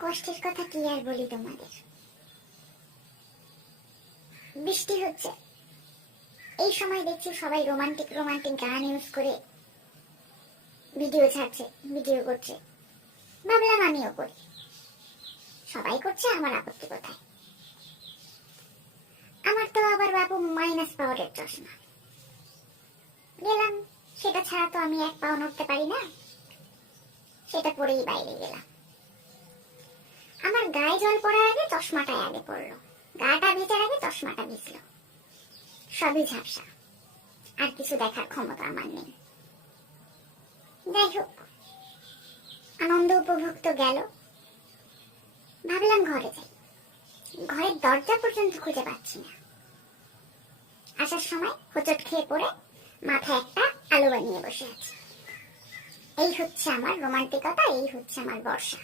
কষ্টের কথা কি আর বলি তোমাদের। বৃষ্টি হচ্ছে, এই সময় দেখছি সবাই রোমান্টিক রোমান্টিক গান ইউজ করে ভিডিও ছাড়ছে, ভিডিও করছে। ভাবলাম আমিও করি, সবাই করছে, আমার আপত্তি কোথায়? আমার তো আবার বাবু মাইনাস পাওয়ারের চশমা, গেলাম, সেটা ছাড়া তো আমি এক পাও নড়তে পারি না, সেটা পরেই বাইরে গেলাম। আমার গায়ে জল পড়ার আগে চশমাটাই আগে পড়লো, গাটা ভেজার আগে চশমাটা ভিজলো। সবই ঝাপসা, আর কিছু দেখার ক্ষমতা আমার নেই। যাই হোক, আনন্দ উপভোগ তো গেল। ভাবলাম ঘরে যাই, ঘরের দরজা পর্যন্ত খুঁজে পাচ্ছি না। আসার সময় হোঁচট খেয়ে পড়ে মাথায় একটা আলো বানিয়ে বসে আছি। এই হচ্ছে আমার রোমান্টিকতা, এই হচ্ছে আমার বর্ষা।